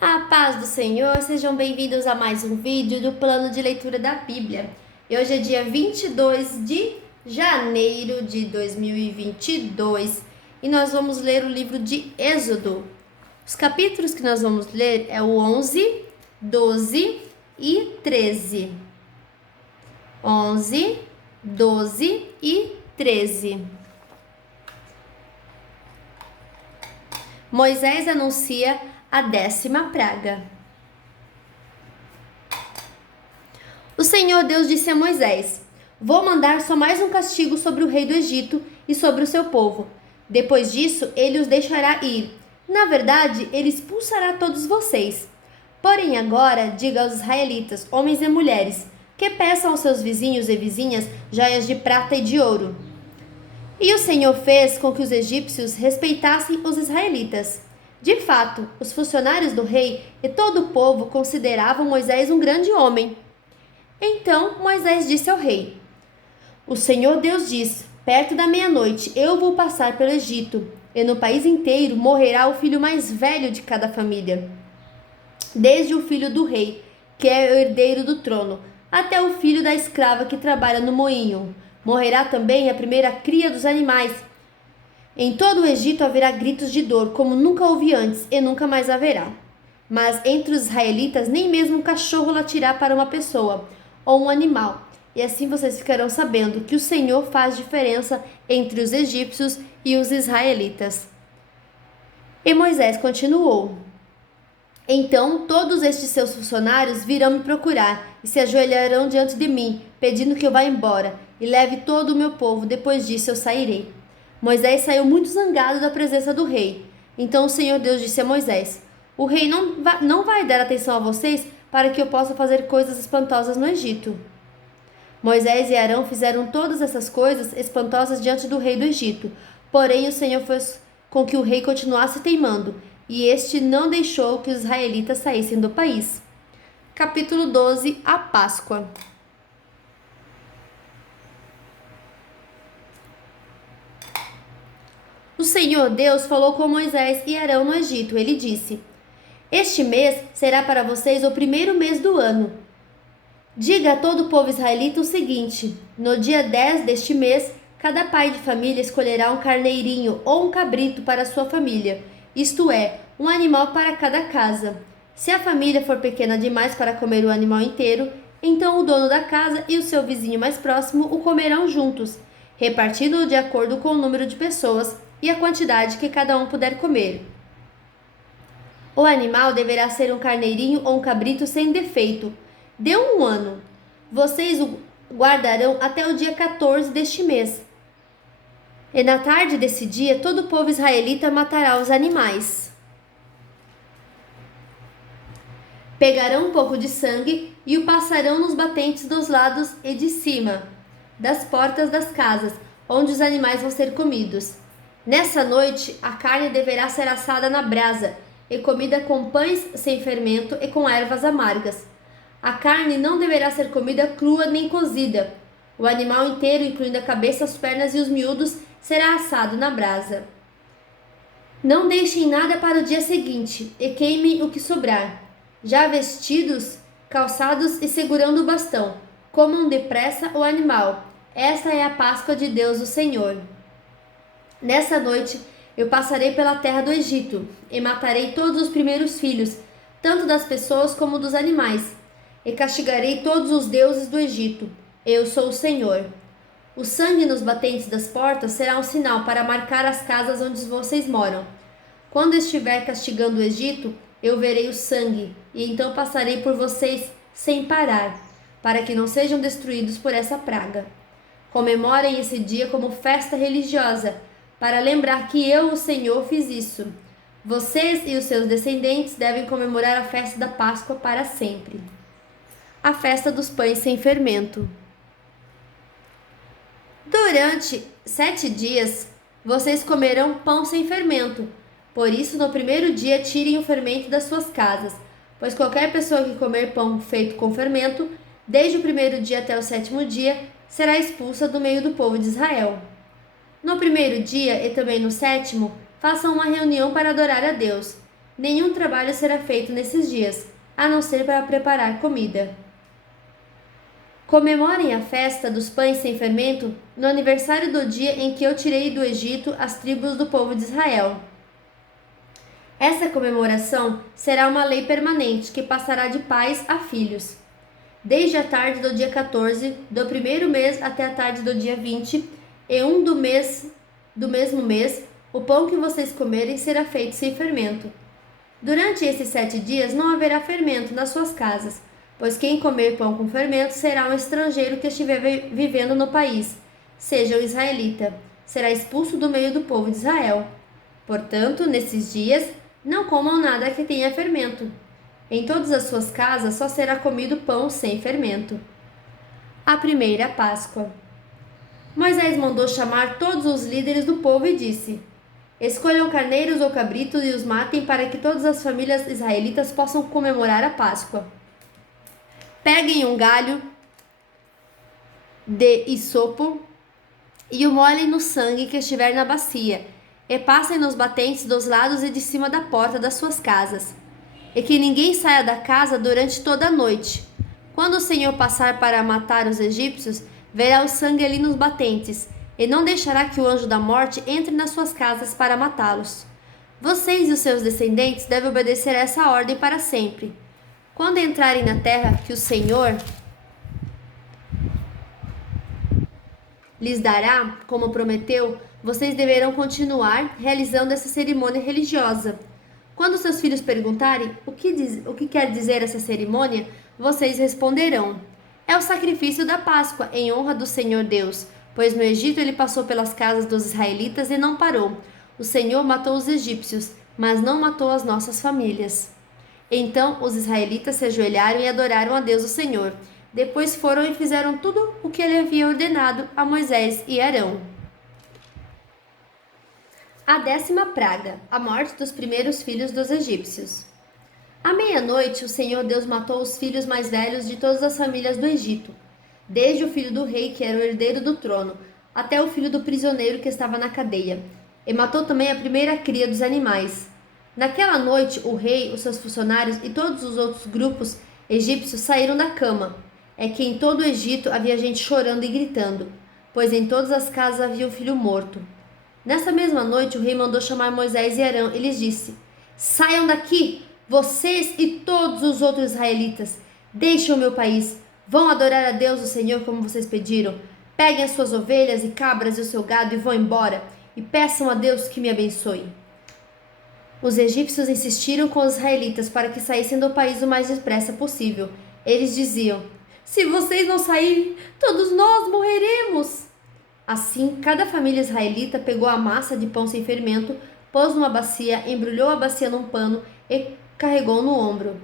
A paz do Senhor, sejam bem-vindos a mais um vídeo do plano de leitura da Bíblia. E hoje é dia 22 de janeiro de 2022 e nós vamos ler o livro de Êxodo. Os capítulos que nós vamos ler é o 11, 12 e 13. 11, 12 e 13. Moisés anuncia a 10ª praga. O Senhor Deus disse a Moisés: Vou mandar só mais um castigo sobre o rei do Egito e sobre o seu povo. Depois disso, ele os deixará ir. Na verdade, ele expulsará todos vocês. Porém, agora, diga aos israelitas, homens e mulheres, que peçam aos seus vizinhos e vizinhas joias de prata e de ouro. E o Senhor fez com que os egípcios respeitassem os israelitas. De fato, os funcionários do rei e todo o povo consideravam Moisés um grande homem. Então Moisés disse ao rei: O Senhor Deus diz: perto da meia-noite eu vou passar pelo Egito, e no país inteiro morrerá o filho mais velho de cada família, desde o filho do rei, que é o herdeiro do trono, até o filho da escrava que trabalha no moinho. Morrerá também a primeira cria dos animais. Em todo o Egito haverá gritos de dor, como nunca houve antes e nunca mais haverá. Mas entre os israelitas nem mesmo um cachorro latirá para uma pessoa, ou um animal. E assim vocês ficarão sabendo que o Senhor faz diferença entre os egípcios e os israelitas. E Moisés continuou: Então todos estes seus funcionários virão me procurar e se ajoelharão diante de mim, pedindo que eu vá embora e leve todo o meu povo. Depois disso eu sairei. Moisés saiu muito zangado da presença do rei. Então o Senhor Deus disse a Moisés: O rei não vai dar atenção a vocês para que eu possa fazer coisas espantosas no Egito. Moisés e Arão fizeram todas essas coisas espantosas diante do rei do Egito. Porém o Senhor fez com que o rei continuasse teimando, e este não deixou que os israelitas saíssem do país. Capítulo 12. A Páscoa. O Senhor Deus falou com Moisés e Arão no Egito. Ele disse: Este mês será para vocês o primeiro mês do ano. Diga a todo o povo israelita o seguinte: no dia 10 deste mês, cada pai de família escolherá um carneirinho ou um cabrito para a sua família, isto é, um animal para cada casa. Se a família for pequena demais para comer o animal inteiro, então o dono da casa e o seu vizinho mais próximo o comerão juntos, repartindo-o de acordo com o número de pessoas e a quantidade que cada um puder comer. O animal deverá ser um carneirinho ou um cabrito sem defeito, de 1 ano. Vocês o guardarão até o dia 14 deste mês. E na tarde desse dia, todo o povo israelita matará os animais. Pegarão um pouco de sangue e o passarão nos batentes dos lados e de cima das portas das casas, onde os animais vão ser comidos. Nessa noite, a carne deverá ser assada na brasa e comida com pães sem fermento e com ervas amargas. A carne não deverá ser comida crua nem cozida. O animal inteiro, incluindo a cabeça, as pernas e os miúdos, será assado na brasa. Não deixem nada para o dia seguinte e queimem o que sobrar. Já vestidos, calçados e segurando o bastão, comam depressa o animal. Esta é a Páscoa de Deus, o Senhor. Nessa noite eu passarei pela terra do Egito e matarei todos os primeiros filhos, tanto das pessoas como dos animais, e castigarei todos os deuses do Egito. Eu sou o Senhor. O sangue nos batentes das portas será um sinal para marcar as casas onde vocês moram. Quando estiver castigando o Egito, eu verei o sangue, e então passarei por vocês sem parar, para que não sejam destruídos por essa praga. Comemorem esse dia como festa religiosa, para lembrar que eu, o Senhor, fiz isso. Vocês e os seus descendentes devem comemorar a festa da Páscoa para sempre. A festa dos pães sem fermento. Durante 7 dias, vocês comerão pão sem fermento. Por isso, no primeiro dia, tirem o fermento das suas casas, pois qualquer pessoa que comer pão feito com fermento, desde o primeiro dia até o 7º dia, será expulsa do meio do povo de Israel. No primeiro dia e também no 7º, façam uma reunião para adorar a Deus. Nenhum trabalho será feito nesses dias, a não ser para preparar comida. Comemorem a festa dos pães sem fermento no aniversário do dia em que eu tirei do Egito as tribos do povo de Israel. Essa comemoração será uma lei permanente que passará de pais a filhos. Desde a tarde do dia 14 do primeiro mês até a tarde do dia 20, e do mesmo mês, o pão que vocês comerem será feito sem fermento. Durante esses 7 dias não haverá fermento nas suas casas, pois quem comer pão com fermento será um estrangeiro que estiver vivendo no país, seja o israelita, será expulso do meio do povo de Israel. Portanto, nesses dias, não comam nada que tenha fermento. Em todas as suas casas só será comido pão sem fermento. A primeira Páscoa. Moisés mandou chamar todos os líderes do povo e disse: escolham carneiros ou cabritos e os matem para que todas as famílias israelitas possam comemorar a Páscoa. Peguem um galho de hisopo e o molhem no sangue que estiver na bacia, e passem nos batentes dos lados e de cima da porta das suas casas. E que ninguém saia da casa durante toda a noite. Quando o Senhor passar para matar os egípcios, verá o sangue ali nos batentes, e não deixará que o anjo da morte entre nas suas casas para matá-los. Vocês e os seus descendentes devem obedecer a essa ordem para sempre. Quando entrarem na terra que o Senhor lhes dará, como prometeu, vocês deverão continuar realizando essa cerimônia religiosa. Quando seus filhos perguntarem o que quer dizer essa cerimônia, vocês responderão: é o sacrifício da Páscoa em honra do Senhor Deus, pois no Egito ele passou pelas casas dos israelitas e não parou. O Senhor matou os egípcios, mas não matou as nossas famílias. Então os israelitas se ajoelharam e adoraram a Deus o Senhor. Depois foram e fizeram tudo o que ele havia ordenado a Moisés e Arão. A 10ª praga, a morte dos primeiros filhos dos egípcios. À meia-noite, o Senhor Deus matou os filhos mais velhos de todas as famílias do Egito, desde o filho do rei, que era o herdeiro do trono, até o filho do prisioneiro que estava na cadeia, e matou também a primeira cria dos animais. Naquela noite, o rei, os seus funcionários e todos os outros grupos egípcios saíram da cama. É que em todo o Egito havia gente chorando e gritando, pois em todas as casas havia um filho morto. Nessa mesma noite, o rei mandou chamar Moisés e Arão e lhes disse: saiam daqui, vocês e todos os outros israelitas. Deixem o meu país. Vão adorar a Deus, o Senhor, como vocês pediram. Peguem as suas ovelhas e cabras e o seu gado e vão embora. E peçam a Deus que me abençoe. Os egípcios insistiram com os israelitas para que saíssem do país o mais depressa possível. Eles diziam: se vocês não saírem, todos nós morreremos. Assim, cada família israelita pegou a massa de pão sem fermento, pôs numa bacia, embrulhou a bacia num pano e carregou no ombro.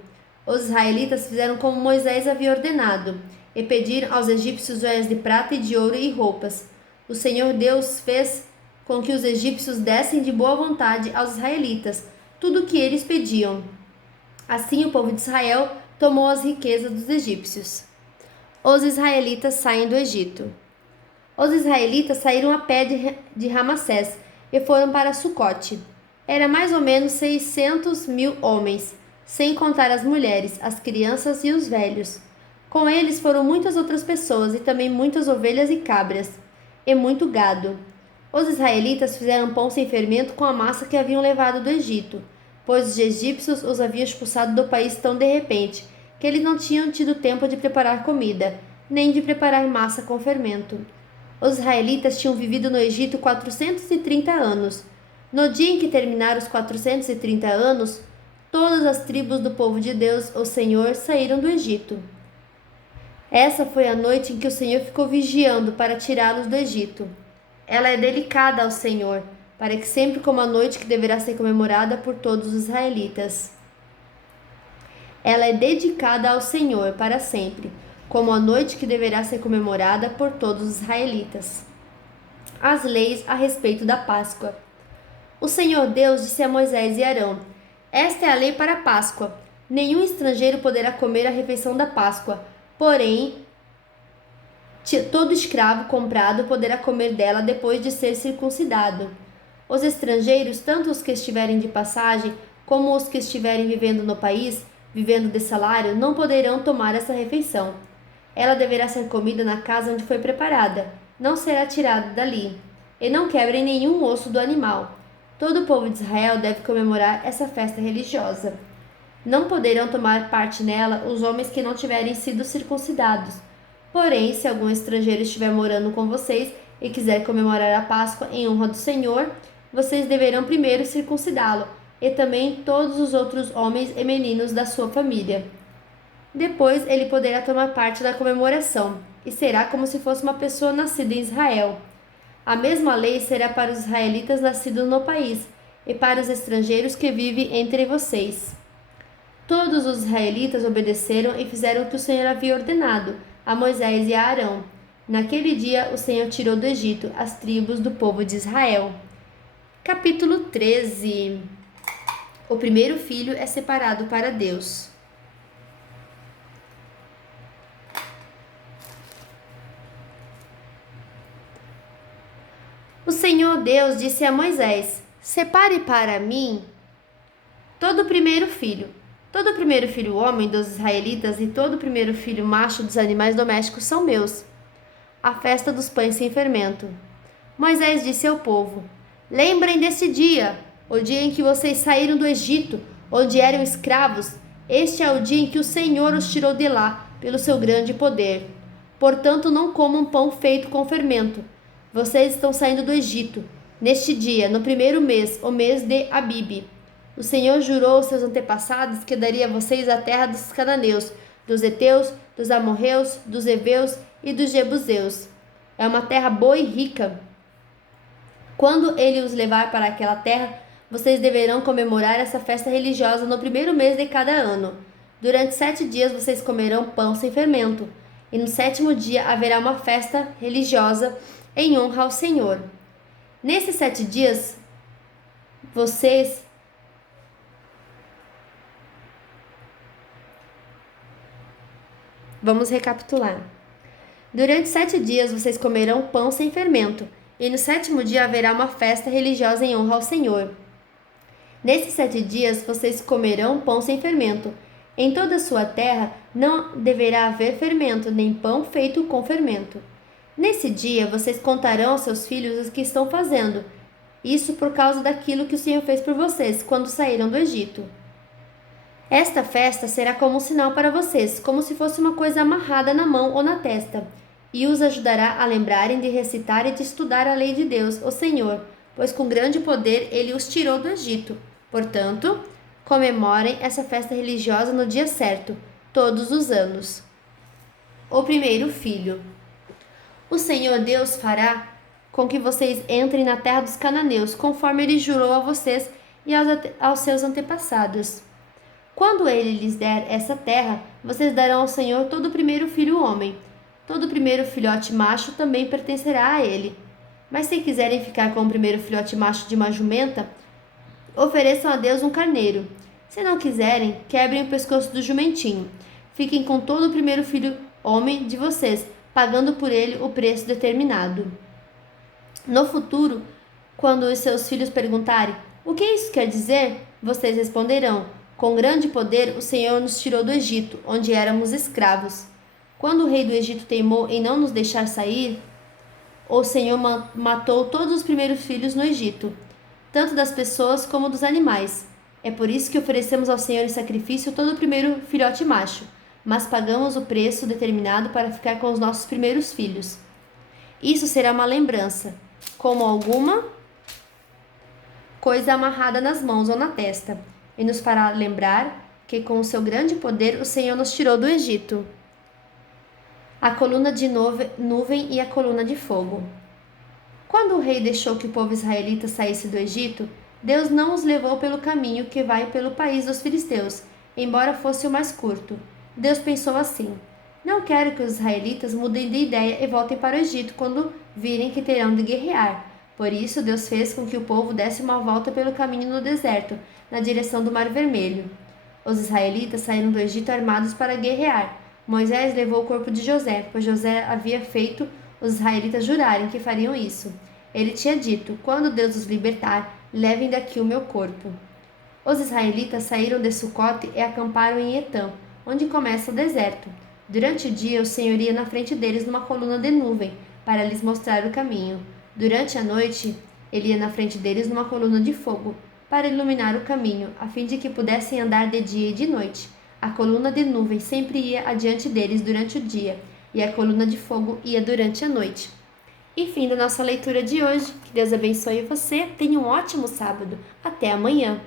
Os israelitas fizeram como Moisés havia ordenado, e pediram aos egípcios joias de prata e de ouro e roupas. O Senhor Deus fez com que os egípcios dessem de boa vontade aos israelitas tudo o que eles pediam. Assim, o povo de Israel tomou as riquezas dos egípcios. Os israelitas saem do Egito. Os israelitas saíram a pé de Ramassés e foram para Sucote. Era mais ou menos 600.000 homens, sem contar as mulheres, as crianças e os velhos. Com eles foram muitas outras pessoas e também muitas ovelhas e cabras, e muito gado. Os israelitas fizeram pão sem fermento com a massa que haviam levado do Egito, pois os egípcios os haviam expulsado do país tão de repente, que eles não tinham tido tempo de preparar comida, nem de preparar massa com fermento. Os israelitas tinham vivido no Egito 430 anos. No dia em que terminaram os 430 anos, todas as tribos do povo de Deus, o Senhor, saíram do Egito. Essa foi a noite em que o Senhor ficou vigiando para tirá-los do Egito. Ela é delicada ao Senhor, para que sempre como a noite que deverá ser comemorada por todos os israelitas. Ela é dedicada ao Senhor para sempre, como a noite que deverá ser comemorada por todos os israelitas. As leis a respeito da Páscoa. O Senhor Deus disse a Moisés e Arão: esta é a lei para a Páscoa. Nenhum estrangeiro poderá comer a refeição da Páscoa, porém, todo escravo comprado poderá comer dela depois de ser circuncidado. Os estrangeiros, tanto os que estiverem de passagem, como os que estiverem vivendo no país, vivendo de salário, não poderão tomar essa refeição. Ela deverá ser comida na casa onde foi preparada, não será tirada dali. E não quebrem nenhum osso do animal. Todo o povo de Israel deve comemorar essa festa religiosa. Não poderão tomar parte nela os homens que não tiverem sido circuncidados. Porém, se algum estrangeiro estiver morando com vocês e quiser comemorar a Páscoa em honra do Senhor, vocês deverão primeiro circuncidá-lo, e também todos os outros homens e meninos da sua família. Depois ele poderá tomar parte da comemoração, e será como se fosse uma pessoa nascida em Israel. A mesma lei será para os israelitas nascidos no país, e para os estrangeiros que vivem entre vocês. Todos os israelitas obedeceram e fizeram o que o Senhor havia ordenado a Moisés e a Arão. Naquele dia o Senhor tirou do Egito as tribos do povo de Israel. Capítulo 13. O primeiro filho é separado para Deus. O Senhor Deus disse a Moisés: separe para mim todo o primeiro filho. Todo o primeiro filho homem dos israelitas e todo o primeiro filho macho dos animais domésticos são meus. A festa dos pães sem fermento. Moisés disse ao povo: lembrem desse dia, o dia em que vocês saíram do Egito, onde eram escravos. Este é o dia em que o Senhor os tirou de lá, pelo seu grande poder. Portanto, não comam pão feito com fermento. Vocês estão saindo do Egito. Neste dia, no primeiro mês, o mês de Abibe, o Senhor jurou aos seus antepassados que daria a vocês a terra dos cananeus, dos heteus, dos amorreus, dos heveus e dos jebuseus. É uma terra boa e rica. Quando ele os levar para aquela terra, vocês deverão comemorar essa festa religiosa no primeiro mês de cada ano. Durante 7 dias vocês comerão pão sem fermento, e no 7º dia haverá uma festa religiosa em honra ao Senhor. Nesses 7 dias, Vamos recapitular. Durante 7 dias vocês comerão pão sem fermento, e no 7º dia haverá uma festa religiosa em honra ao Senhor. Nesses 7 dias vocês comerão pão sem fermento. Em toda a sua terra não deverá haver fermento, nem pão feito com fermento. Nesse dia vocês contarão aos seus filhos o que estão fazendo. Isso por causa daquilo que o Senhor fez por vocês quando saíram do Egito. Esta festa será como um sinal para vocês, como se fosse uma coisa amarrada na mão ou na testa, e os ajudará a lembrarem de recitar e de estudar a lei de Deus, o Senhor, pois com grande poder ele os tirou do Egito. Portanto, comemorem essa festa religiosa no dia certo, todos os anos. O primeiro filho. O Senhor Deus fará com que vocês entrem na terra dos cananeus, conforme ele jurou a vocês e aos seus antepassados. Quando ele lhes der essa terra, vocês darão ao Senhor todo o primeiro filho homem. Todo o primeiro filhote macho também pertencerá a ele. Mas se quiserem ficar com o primeiro filhote macho de uma jumenta, ofereçam a Deus um carneiro. Se não quiserem, quebrem o pescoço do jumentinho. Fiquem com todo o primeiro filho homem de vocês, pagando por ele o preço determinado. No futuro, quando os seus filhos perguntarem: o que isso quer dizer? Vocês responderão: com grande poder o Senhor nos tirou do Egito, onde éramos escravos. Quando o rei do Egito teimou em não nos deixar sair, o Senhor matou todos os primeiros filhos no Egito, tanto das pessoas como dos animais. É por isso que oferecemos ao Senhor em sacrifício todo o primeiro filhote macho, mas pagamos o preço determinado para ficar com os nossos primeiros filhos. Isso será uma lembrança, como alguma coisa amarrada nas mãos ou na testa, e nos fará lembrar que com o seu grande poder o Senhor nos tirou do Egito. A coluna de nuvem e a coluna de fogo. Quando o rei deixou que o povo israelita saísse do Egito, Deus não os levou pelo caminho que vai pelo país dos filisteus, embora fosse o mais curto. Deus pensou assim: não quero que os israelitas mudem de ideia e voltem para o Egito quando virem que terão de guerrear. Por isso, Deus fez com que o povo desse uma volta pelo caminho no deserto, na direção do Mar Vermelho. Os israelitas saíram do Egito armados para guerrear. Moisés levou o corpo de José, pois José havia feito os israelitas jurarem que fariam isso. Ele tinha dito: quando Deus os libertar, levem daqui o meu corpo. Os israelitas saíram de Sucote e acamparam em Etã, onde começa o deserto. Durante o dia, o Senhor ia na frente deles numa coluna de nuvem, para lhes mostrar o caminho. Durante a noite, ele ia na frente deles numa coluna de fogo, para iluminar o caminho, a fim de que pudessem andar de dia e de noite. A coluna de nuvem sempre ia adiante deles durante o dia, e a coluna de fogo ia durante a noite. E fim da nossa leitura de hoje. Que Deus abençoe você. Tenha um ótimo sábado. Até amanhã.